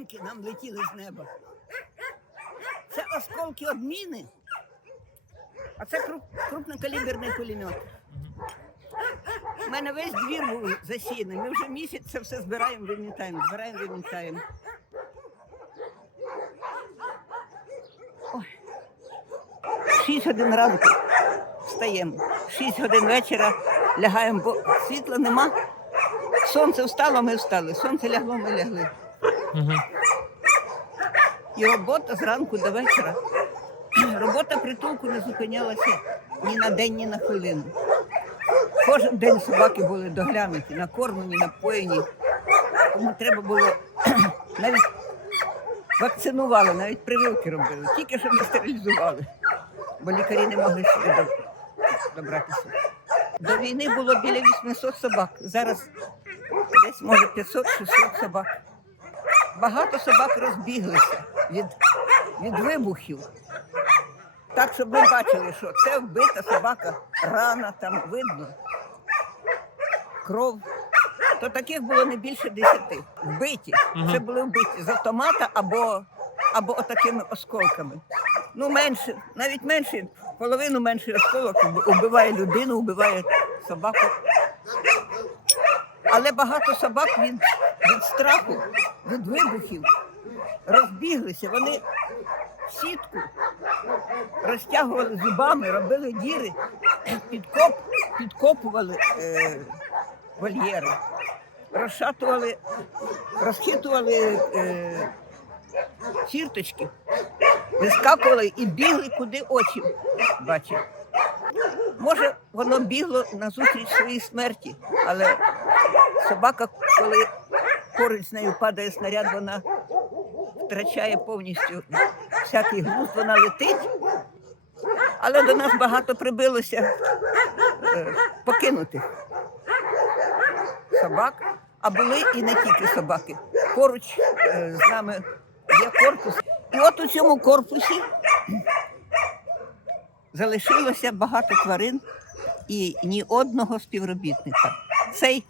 уламки нам летіли з неба. Це осколки від міни, а це круп, крупнокаліберний пулемет. У мене весь двір був засіяний. Ми вже місяць це все збираємо, вимітаємо, збираємо, вимітаємо. Шість годин ранку встаємо, шість годин вечора лягаємо, бо світла нема. Сонце встало, ми встали. Сонце лягло, ми лягли. І робота зранку до вечора. Робота притулку не зупинялася ні на день, ні на хвилину. Кожен день собаки були доглянуті, накормлені, напоєні. Тому треба було навіть вакцинували, навіть прививки робили, тільки щоб не стерилізували, бо лікарі не могли сюди добратися. До війни було біля 800 собак. Зараз десь може 500-600 собак. Багато собак розбіглися від, від вибухів. Так, щоб ми бачили, що це вбита собака, рана там видно, кров. То таких було не більше десяти. Вбиті. Це були вбиті з автомата або, або отакими осколками. Ну, менше, навіть менше, половину менше осколок вбиває людину, вбиває собаку. Але багато собак від, від страху, від вибухів розбіглися. Вони сітку розтягували зубами, робили діри, підкоп, підкопували е, вольєри, розшатували, розхитували е, фірточки, вискакували і бігли, куди очі бачили. Може, воно бігло назустріч своїй смерті, але собака, коли поруч з нею падає снаряд, вона втрачає повністю всякий глузд, вона летить. Але до нас багато прибилося е, покинутих собак, а були і не тільки собаки. Поруч е, з нами є корпус. І от у цьому корпусі залишилося багато тварин і ні одного співробітника. Цей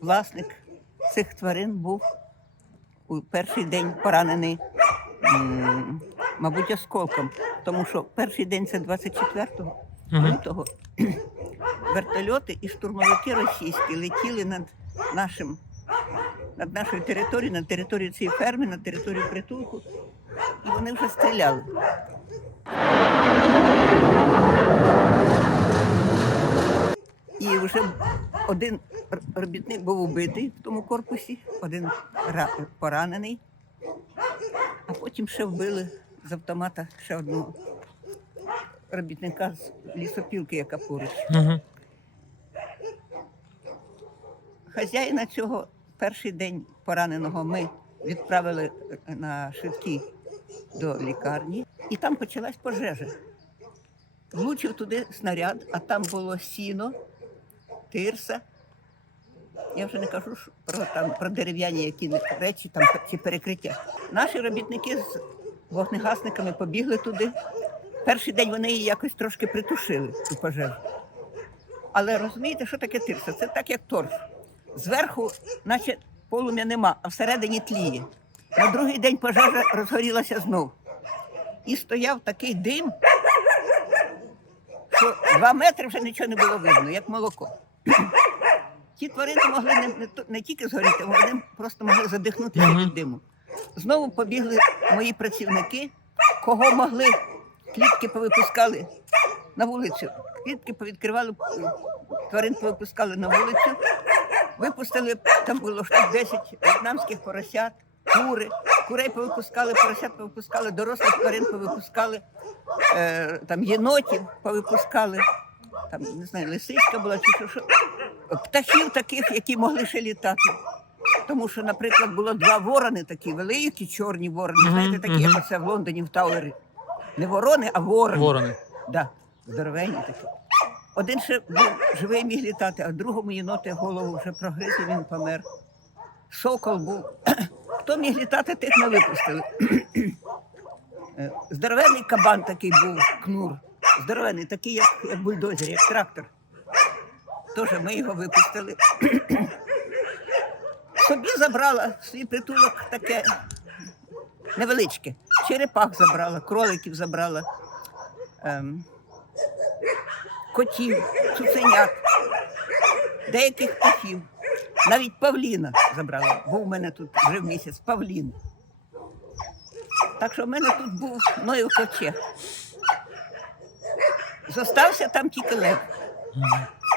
власник цих тварин був у перший день поранений, мабуть, осколком, тому що перший день це 24 Мгм. лютого. Вертольоти і штурмовики російські летіли над нашим. Над нашою територією, на територію цієї ферми, на територію притулку, і вони вже стріляли. І вже один робітник був убитий в тому корпусі, один ра- поранений, а потім ще вбили з автомата ще одного робітника з лісопілки, яка поруч. Угу. Хазяїна цього перший день пораненого ми відправили на швидкій до лікарні, і там почалась пожежа. Влучив туди снаряд, а там було сіно, тирса. Я вже не кажу про, там, про дерев'яні які речі там, чи перекриття. Наші робітники з вогнегасниками побігли туди. Перший день вони її якось трошки притушили, цю пожежу. Але розумієте, що таке тирса? Це так, як торф. Зверху, наче полум'я нема, а всередині тліє. На другий день пожежа розгорілася знов. І стояв такий дим, що два метри вже нічого не було видно, як молоко. Ті тварини могли не, не, не тільки згоріти, вони просто могли задихнутися Мгм. від диму. Знову побігли мої працівники, кого могли, клітки повипускали на вулицю. Клітки повідкривали, тварин повипускали на вулицю. Випустили, там було штук 10 в'єтнамських поросят, кури. Курей повипускали, поросят повипускали, дорослих тварин повипускали, е, там єнотів повипускали, там, не знаю, лисичка була чи що, що. Птахів таких, які могли ще літати. Тому що, наприклад, було два ворони такі, великі чорні ворони, знаєте, такі, як оце в Лондоні в Тауері. Не ворони, а ворони. Ворони. Да, здоровенні такі. Один ще був живий міг літати, а другому єноти голову вже прогриз і він помер. Сокол був. Хто міг літати, тих не випустили. Е, Здоровенний кабан такий був, кнур. Здоровенний, такий, як, як бульдозер, як трактор. Теж ми його випустили. собі забрала свій притулок таке невеличке. Черепах забрала, кроликів забрала, ем, котів, цуценят, деяких птахів. Навіть павліна забрала. Був у мене тут вже місяць павлін. Так що в мене тут був Ноїв ковчег. Зостався там тільки лев.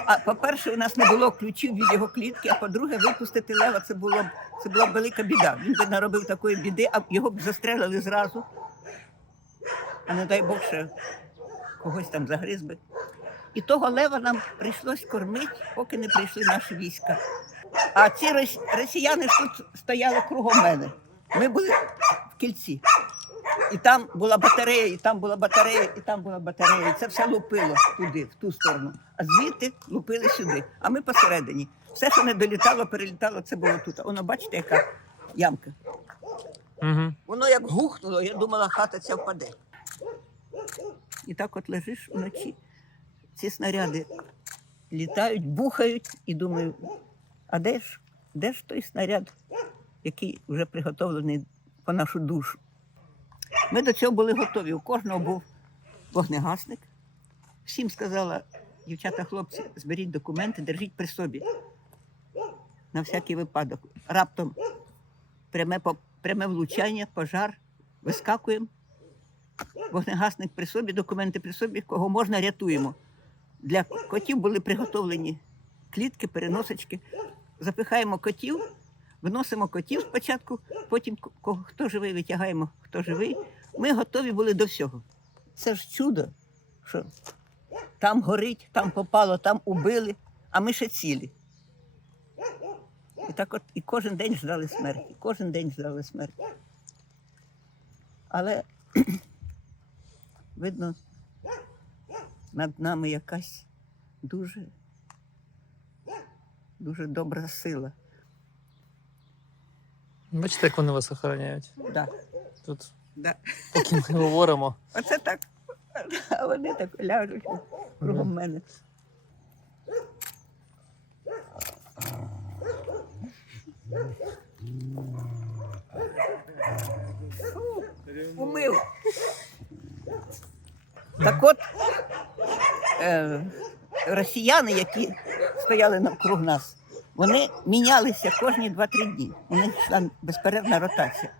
А по-перше, у нас не було ключів від його клітки, а по-друге, випустити лева це було це була велика біда. Він би наробив такої біди, а його б застрелили зразу. А не дай Бог ще когось там загриз би. І того лева нам прийшлось кормити, поки не прийшли наші війська. А ці росіяни ж тут стояли кругом мене. Ми були в кільці. І там була батарея, і там була батарея, і там була батарея. І це все лупило туди, в ту сторону. А звідти лупили сюди. А ми посередині. Все, що не долітало, перелітало, це було тут. Воно, бачите, яка ямка. Угу. Воно як гухнуло, я думала, хата ця впаде. І так от лежиш вночі. Ці снаряди літають, бухають, і думаю, а де ж, де ж той снаряд, який вже приготовлений по нашу душу? Ми до цього були готові. У кожного був вогнегасник. Всім сказала, дівчата, хлопці, зберіть документи, держіть при собі. На всякий випадок. Раптом пряме, пряме влучання, пожар, вискакуємо. Вогнегасник при собі, документи при собі, кого можна, рятуємо. Для котів були приготовлені клітки, переносочки. Запихаємо котів, виносимо котів спочатку, потім хто живий, витягаємо, хто живий. Ми готові були до всього. Це ж чудо, що там горить, там попало, там убили, а ми ще цілі. І так от і кожен день ждали смерті, кожен день ждали смерті. Але видно, над нами якась дуже, дуже добра сила. Бачите, як вони вас охороняють? Да, Тут, да. поки ми говоримо. Оце так. А вони так ляжуть кругом мене. Фу, Умив. Так от е, росіяни, які стояли навкруг нас, вони мінялися кожні 2-3 дні. У них йшла безперервна ротація.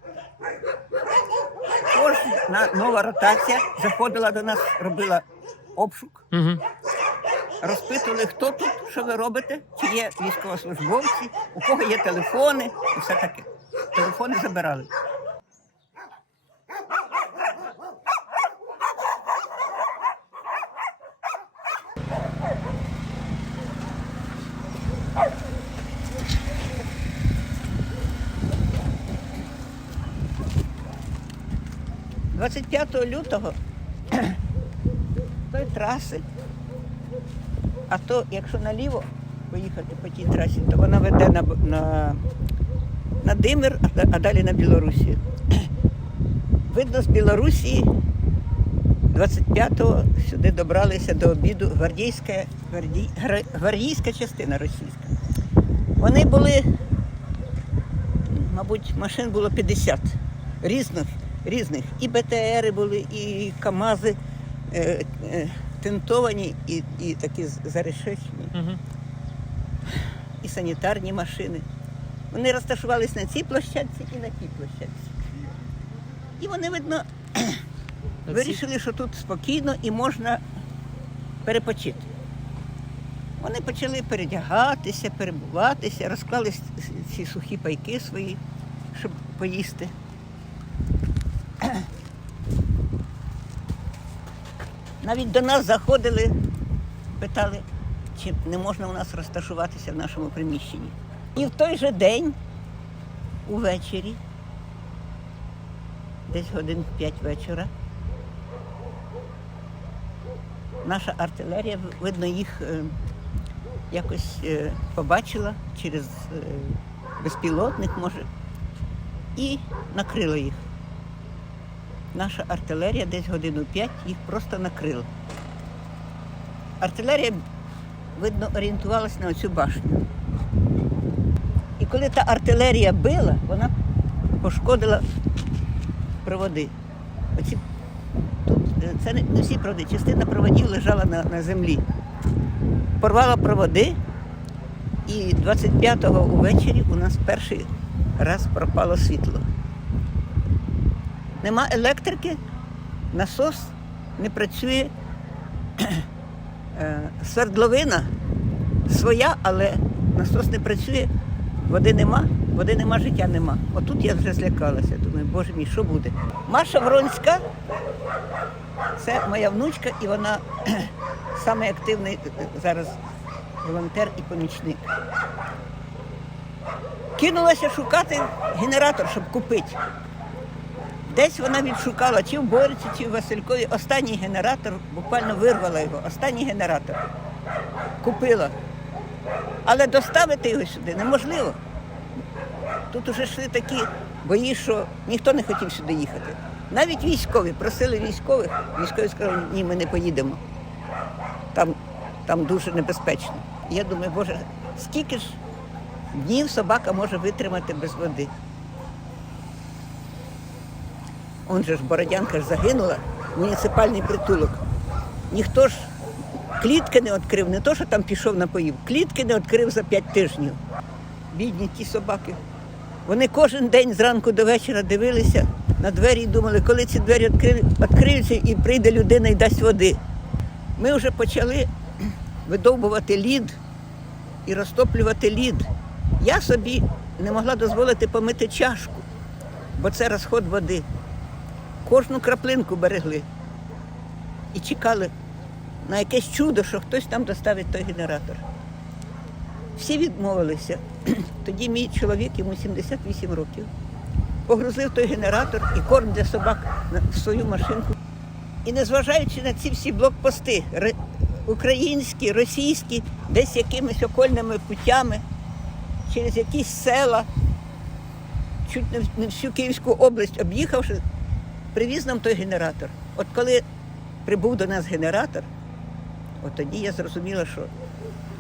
Кожна нова ротація заходила до нас, робила обшук, Угу. розпитували, хто тут, що ви робите, чи є військовослужбовці, у кого є телефони і все таке. Телефони забирали. – 25 лютого тої траси. А то, якщо наліво поїхати по тій трасі, то вона веде на, на, на Димир, а далі на Білорусію. Видно, з Білорусі 25-го сюди добралися до обіду гвардійська, гвардій, гвардійська частина російська. Вони були, мабуть, машин було 50 різних, різних. І БТРи були, і КАМАЗи е, е, тентовані, і, і такі зарешечені, Угу. і санітарні машини. Вони розташувались на цій площадці і на тій площадці. І вони, видно, вирішили, що тут спокійно і можна перепочити. Вони почали передягатися, перебуватися, розклали ці сухі пайки свої, щоб поїсти. Навіть до нас заходили, питали, чи не можна у нас розташуватися в нашому приміщенні. І в той же день, увечері, десь годин п'ять вечора, наша артилерія, видно, їх е, якось е, побачила через е, безпілотник, може, і накрила їх. Наша артилерія десь годину п'ять їх просто накрила. Артилерія, видно, орієнтувалася на цю башню. І коли та артилерія била, вона пошкодила проводи. Оці, тут, е, це не всі проводи, частина проводів лежала на, на землі. Порвала проводи, і 25-го увечері у нас перший раз пропало світло. Нема електрики, насос не працює. Е, Свердловина своя, але насос не працює, води нема, води нема, життя нема. Отут я вже злякалася. Думаю, боже мій, що буде? Маша Вронська це моя внучка, і вона самий активний зараз волонтер і помічник. Кинулася шукати генератор, щоб купити. Десь вона відшукала чи в Бориці, чи в Василькові. Останній генератор, буквально вирвала його, останній генератор. Купила. Але доставити його сюди неможливо. Тут уже йшли такі бої, що ніхто не хотів сюди їхати. Навіть військові просили військових, військові сказали, ні, ми не поїдемо. Там, там дуже небезпечно. Я думаю, боже, скільки ж днів собака може витримати без води? Он же ж Бородянка ж загинула, муніципальний притулок. Ніхто ж клітки не відкрив, не то, що там пішов на поїв, клітки не відкрив за п'ять тижнів. Бідні ті собаки. Вони кожен день зранку до вечора дивилися на двері і думали, коли ці двері відкриються і прийде людина і дасть води. Ми вже почали видовбувати лід і розтоплювати лід. Я собі не могла дозволити помити чашку, бо це розход води. Кожну краплинку берегли і чекали на якесь чудо, що хтось там доставить той генератор. Всі відмовилися. Тоді мій чоловік, йому 78 років, погрузив той генератор і корм для собак в свою машинку. І незважаючи на ці всі блокпости, українські, російські, десь якимись окольними путями, через якісь села, чуть не всю Київську область об'їхавши, привіз нам той генератор. От коли прибув до нас генератор, от тоді я зрозуміла, що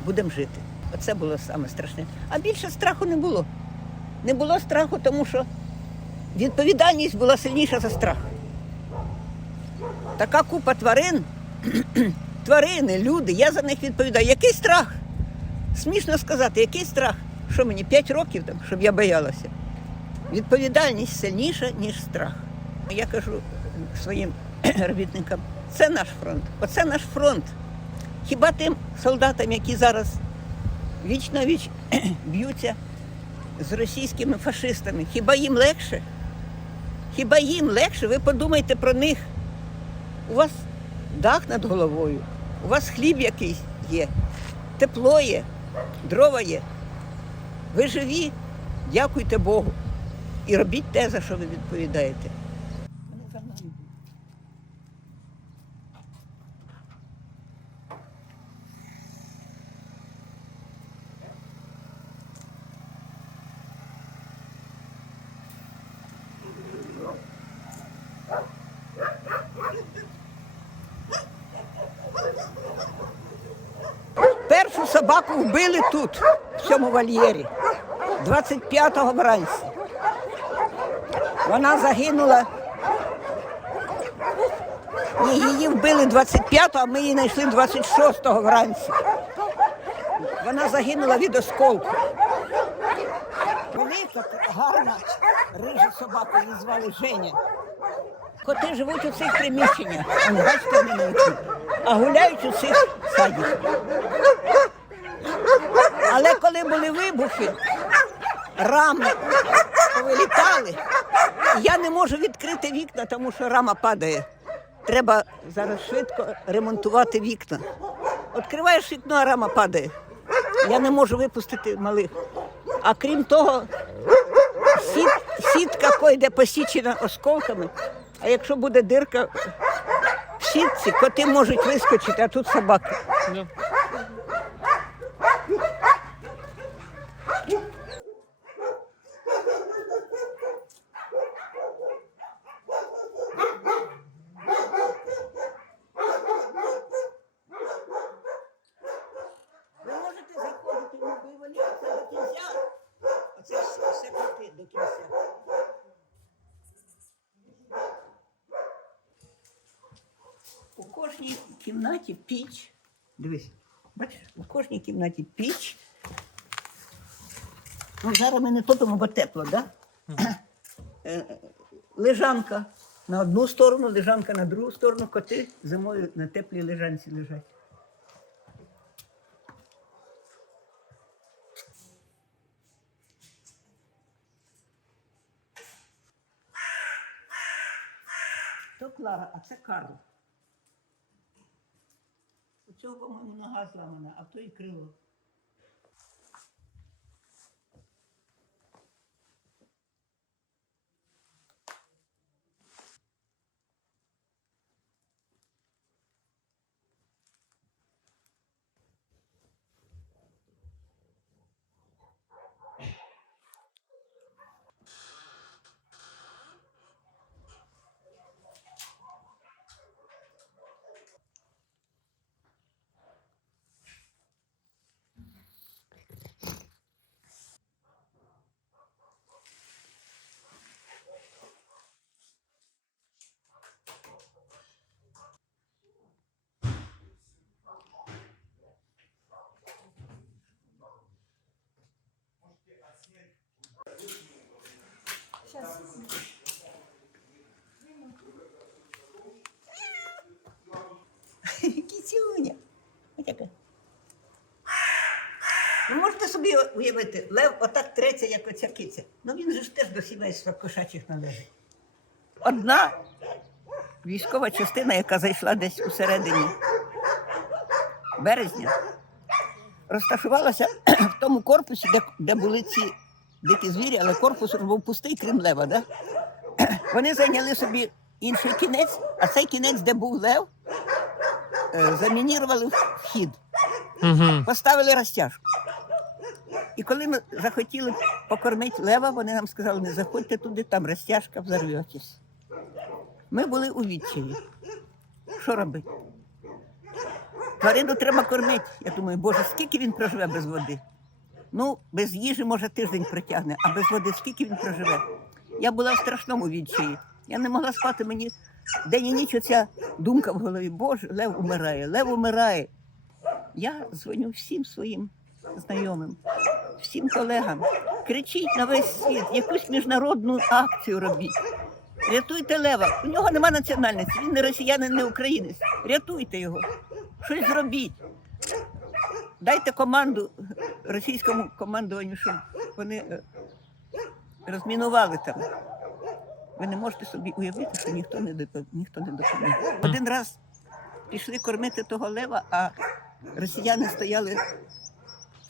будемо жити. Оце було саме страшне. А більше страху не було. Не було страху, тому що відповідальність була сильніша за страх. Така купа тварин, тварини, люди, я за них відповідаю. Який страх? Смішно сказати, який страх? Що мені 5 років там, щоб я боялася? Відповідальність сильніша, ніж страх. Я кажу своїм робітникам, це наш фронт, оце наш фронт. Хіба тим солдатам, які зараз віч на віч б'ються з російськими фашистами, хіба їм легше? Хіба їм легше? Ви подумайте про них. У вас дах над головою, у вас хліб якийсь є, тепло є, дрова є. Ви живі, дякуйте Богу. І робіть те, за що ви відповідаєте. Вбили тут, в цьому вольєрі, 25-го вранці. Вона загинула. Її вбили 25-го, а ми її знайшли 26-го вранці. Вона загинула від осколку. Велика, гарна, рижа собака, її звали Женя. Коти живуть у цих приміщеннях, бачите, мене а гуляють у цих садах. Але коли були вибухи, рами повилітали, я не можу відкрити вікна, тому що рама падає. Треба зараз швидко ремонтувати вікна. Відкриваєш вікно, а рама падає. Я не можу випустити малих. А крім того, сіт, сітка койде посічена осколками, а якщо буде дирка в сітці, коти можуть вискочити, а тут собаки. Да. Ви можете заходити в любий вольєр, це до кінця. Оце кожній кімнаті піч. Дивись, бачиш, у кожній кімнаті піч. Ну, зараз ми не топимо, бо тепло? Да? Е, лежанка на одну сторону, лежанка на другу сторону, коти зимою на теплій лежанці лежать. То Клара, а це Карл. У цього, по-моєму, нога зламана, а то і крило. Кіцюня. Отака. Ви можете собі уявити, лев отак треться, як оця киця. Ну він же ж теж до сімейства кошачих належить. Одна військова частина, яка зайшла десь у середині березня, розташувалася в тому корпусі, де, де були ці дикі звірі, але корпус був пустий, крім лева. Да? Вони зайняли собі інший кінець, а цей кінець, де був лев, е, замінірували вхід, Угу. поставили розтяжку. І коли ми захотіли покормити лева, вони нам сказали, не заходьте туди, там розтяжка, взорветесь. Ми були у відчаї. Що робити? Тварину треба кормити. Я думаю, боже, скільки він проживе без води? Ну, без їжі, може, тиждень притягне, а без води скільки він проживе? Я була в страшному відчаї. Я не могла спати мені день і ніч оця думка в голові, Боже, Лев умирає, Лев умирає. Я дзвоню всім своїм знайомим, всім колегам. Кричіть на весь світ, якусь міжнародну акцію робіть. Рятуйте Лева. У нього нема національності, він не росіянин, не українець. Рятуйте його. Щось зробіть. Дайте команду російському командуванню, щоб вони е, розмінували там. Ви не можете собі уявити, що ніхто не. Ніхто не допоміг. Один раз пішли кормити того лева, а росіяни стояли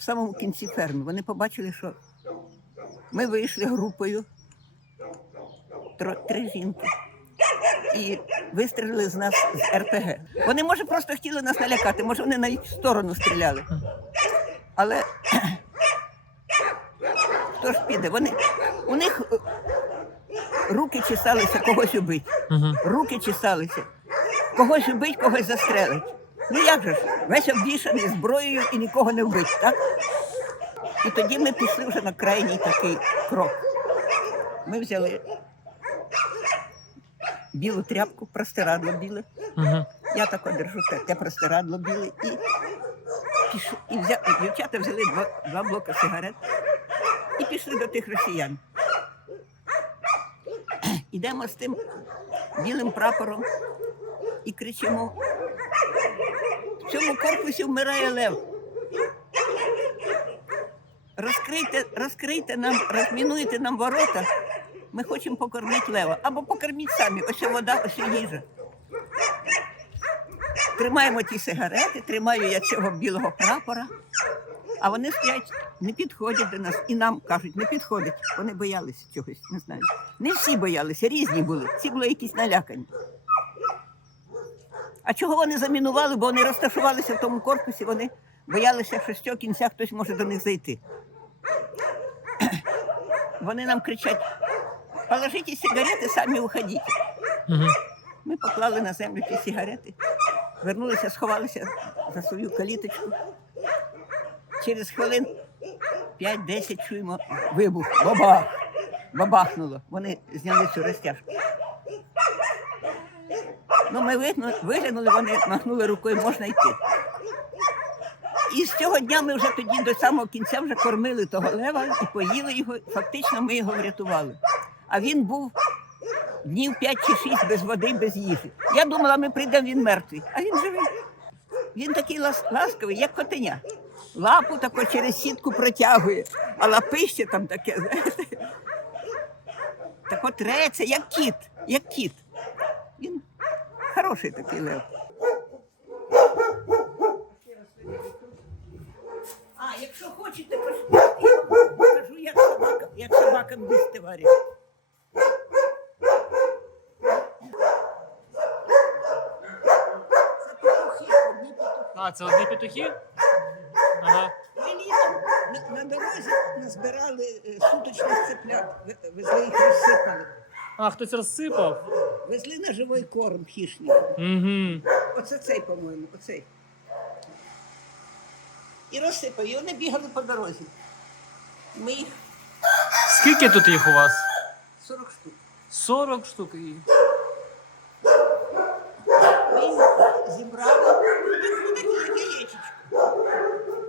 в самому кінці ферми. Вони побачили, що ми вийшли групою, три жінки, і вистрілили з нас з РПГ. Вони, може, просто хотіли нас налякати, може, вони навіть в сторону стріляли. Але хто ж піде? Вони, у них е, руки чесалися когось убити. Угу. Руки чесалися. Когось убить, когось застрелить. Ну як же ж? Весь обвішаний зброєю і нікого не вбить, так? І тоді ми пішли вже на крайній такий крок. Ми взяли білу тряпку, простирадло біле. Угу. Я так держу те, те простирадло біле і, пішли, і взя, дівчата взяли два, два блока сигарет і пішли до тих росіян. Ідемо з тим білим прапором і кричимо. В цьому корпусі вмирає лев. Розкрийте, розкрийте нам, розмінуйте нам ворота. Ми хочемо покормити лева. Або покорміть самі. Ось вода, ось їжа. Тримаємо ті сигарети, тримаю я цього білого прапора, а вони стоять, не підходять до нас і нам кажуть, не підходять. Вони боялися чогось, не знаю. Не всі боялися, різні були. Ці були якісь налякані. А чого вони замінували? Бо вони розташувалися в тому корпусі, вони боялися, що з цього кінця хтось може до них зайти. Вони нам кричать: положіть сигарети, самі уходіть. Угу. Ми поклали на землю ті сигарети, вернулися, сховалися за свою каліточку. Через хвилин 5-10 чуємо вибух. Бабах! Бабахнуло. Вони зняли цю розтяжку. Ну, ми виглянули, вони махнули рукою, можна йти. І з цього дня ми вже тоді до самого кінця вже кормили того лева і поїли його. Фактично ми його врятували. А він був днів 5 чи 6 без води, без їжі. Я думала, ми прийдемо, він мертвий, а він живий. Він такий лас- ласковий, як котеня. Лапу тако через сітку протягує, а лапище там таке. Так от реться, як кіт, як кіт. Він хороший такий лев. А, якщо хочете, покажу, як собака, як собака їсти. Це петухи, одні петухи. А, це одні петухи? Ага. Ми літом на, на дорозі назбирали е, суточних цеплят, ви- везли їх розсипали. А, хтось розсипав? Везли на живий корм хищникам. Угу. Оце цей, по-моєму, оцей. І розсипав, і вони бігали по дорозі. Ми їх Скільки тут їх у вас? 40 штук. 40 штук. І... Ми їх зібрали, вони такі як яєчечко.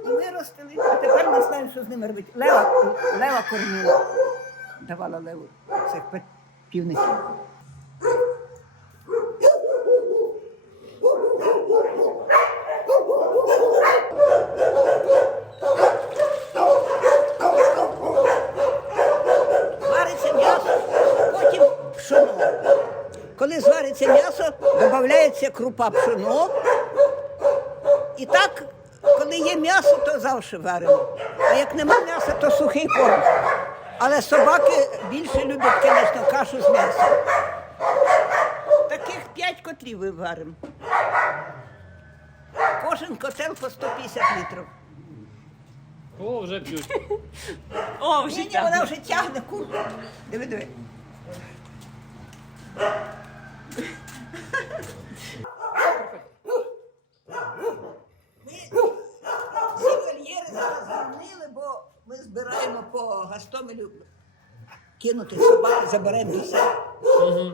І виростили, а тепер не знаємо, що з ними робити. Лева, лева кормила, давала леву цих пе- пшоно. Коли звариться м'ясо, додається крупа пшоно. І так, коли є м'ясо, то завжди варимо. А як нема м'яса, то сухий корм. Але собаки більше люблять, звісно, кашу з м'ясом. Таких п'ять котлів ми варимо. Кожен котел по 150 літрів. О, вже п'ють. О, Ні, вже ні, вона вже тягне курку. Диви, диви. Ми ці вольєри зараз звільнили, бо ми збираємо по Гастомелю кинути собак, заберемо до.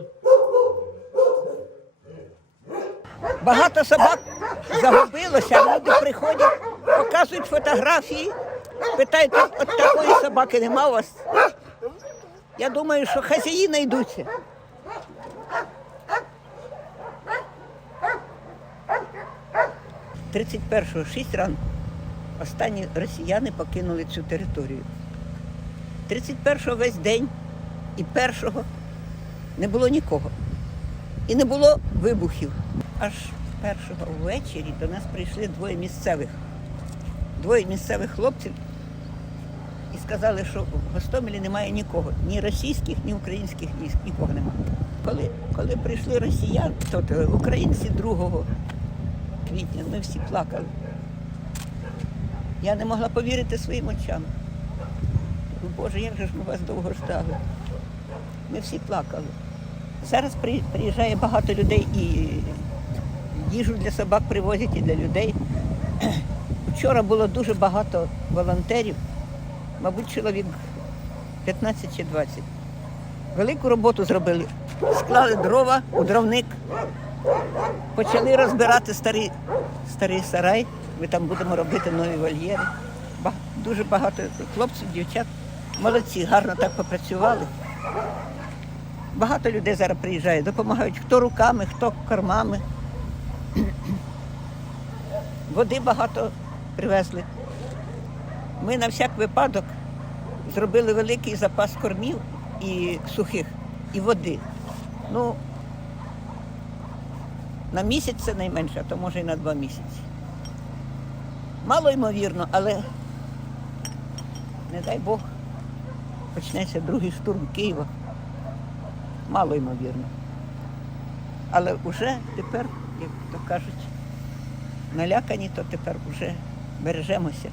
Багато собак загубилося, люди приходять, показують фотографії, питають, от, такої собаки нема у вас. Я думаю, що хазяї знайдуться. Тридцять першого, шість ранку. Останні росіяни покинули цю територію. 31-го весь день і першого не було нікого. І не було вибухів. Аж першого ввечері до нас прийшли двоє місцевих. Двоє місцевих хлопців і сказали, що в Гостомелі немає нікого, ні російських, ні українських військ, нікого немає. Коли, коли прийшли росіяни, то українці 2 квітня, ми всі плакали. Я не могла повірити своїм очам. Боже, як же ж ми вас довго ждали. Ми всі плакали. Зараз приїжджає багато людей і їжу для собак привозять і для людей. Вчора було дуже багато волонтерів, мабуть, чоловік 15 чи 20. Велику роботу зробили. Склали дрова у дровник, почали розбирати старий, старий сарай. Ми там будемо робити нові вольєри. Дуже багато хлопців, дівчат. Молодці, гарно так попрацювали. Багато людей зараз приїжджає, допомагають хто руками, хто кормами. Води багато привезли. Ми на всяк випадок зробили великий запас кормів і сухих, і води. Ну, на місяць це найменше, а то може і на два місяці. Мало ймовірно, але не дай Бог, почнеться другий штурм Києва мало ймовірно. Але вже тепер, як то кажуть, налякані, то тепер вже бережемося.